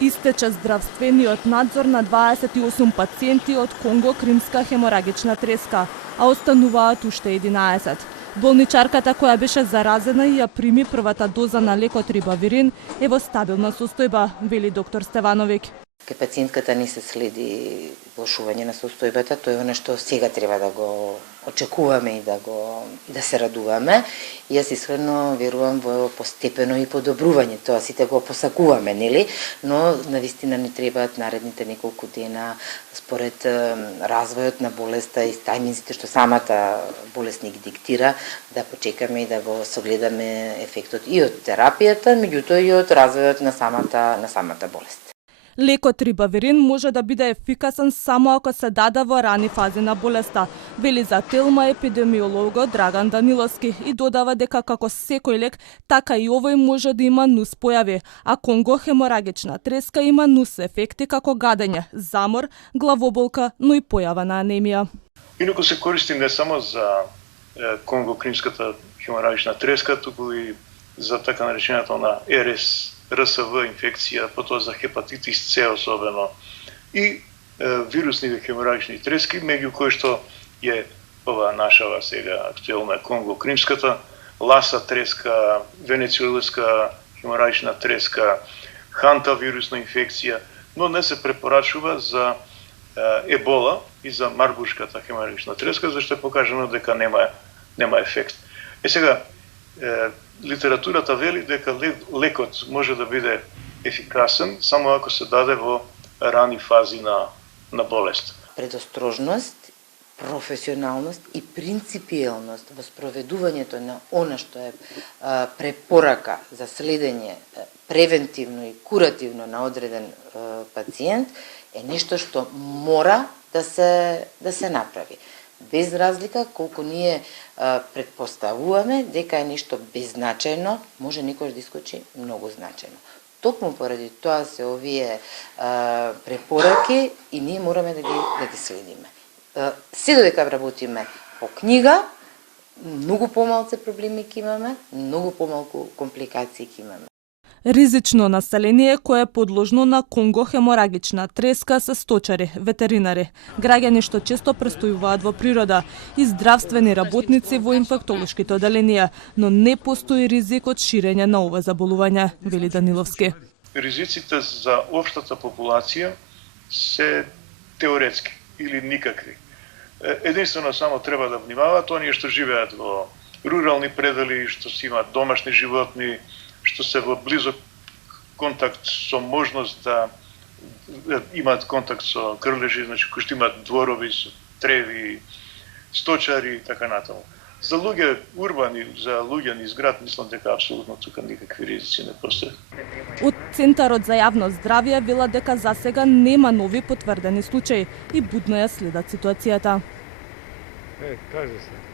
Истече здравствениот надзор на 28 пациенти од Конго-Кримска хеморагична треска, а остануваат уште 11. Болничарката која беше заразена и ја прими првата доза на лекот рибавирин е во стабилна состојба, вели доктор Стевановиќ. Кај пациентката не се следи влошување на состојбата, тоа е она што сега треба да го очекуваме и да се радуваме. И јас искрено верувам во постепено и подобрување, тоа сите го посакуваме, нели? Но навистина не требаат наредните неколку дена според развојот на болеста и тајминзите што самата болест ни ги диктира, да почекаме и да го согледаме ефектот и од терапијата, меѓутоа и од развојот на самата болест. Лекот рибавирин може да биде ефикасен само ако се даде во рани фази на болеста, вели за Телма епидемиологот Драган Даниловски и додава дека како секој лек, така и овој може да има нус појави, а конгохеморагична треска има нус ефекти како гадење, замор, главоболка, но и појава на анемија. Инаку се користи не само за конгокримската хеморагична треска, туку и за така наречената на РСВ инфекција, потоа за хепатитис С особено и вирусни хеморагични трески, меѓу кои што е ова нашава сега актуелна Конго-Кримската, ласа треска, венецуелска хеморагична треска, ханта вирусна инфекција, но не се препорачува за ебола и за марбушката хеморагична треска, зашто е покажано дека нема ефект. Сега, литературата вели дека лекот може да биде ефикасен само ако се даде во рани фази на болест. Предострожност, професионалност и принципиелност во спроведувањето на она што е препорака за следење превентивно и куративно на одреден пациент е нешто што мора да се направи. Без разлика колку ние предпоставуваме дека е нешто беззначајно, може некојаш да искочи многу значајно. Токму поради тоа се овие препораки и ние мораме да ги следиме. Се додека работиме по книга, многу помалку проблеми ќе имаме, многу помалку компликации ќе имаме. Ризично население кое е подложно на конгохеморагична треска се сточари, ветеринари, граѓани што често престојуваат во природа и здравствени работници во инфектолошките оделенија, но не постои ризик од ширење на ова заболување, вели Даниловски. Ризиците за општата популација се теоретски или никакви. Единствено само треба да внимаваат оние што живеат во рурални предели, што си имаат домашни животни, што се во близок контакт со можност да имаат контакт со крлежи, значи кои што имаат дворови, со треви, сточари и така натаму. За луѓе урбани, за луѓе низ град, мислам дека апсолутно тука никакви ризици не постојат. Од Центарот за јавно здравје вела дека засега нема нови потврдени случаи и будно ја следат ситуацијата. Каже се.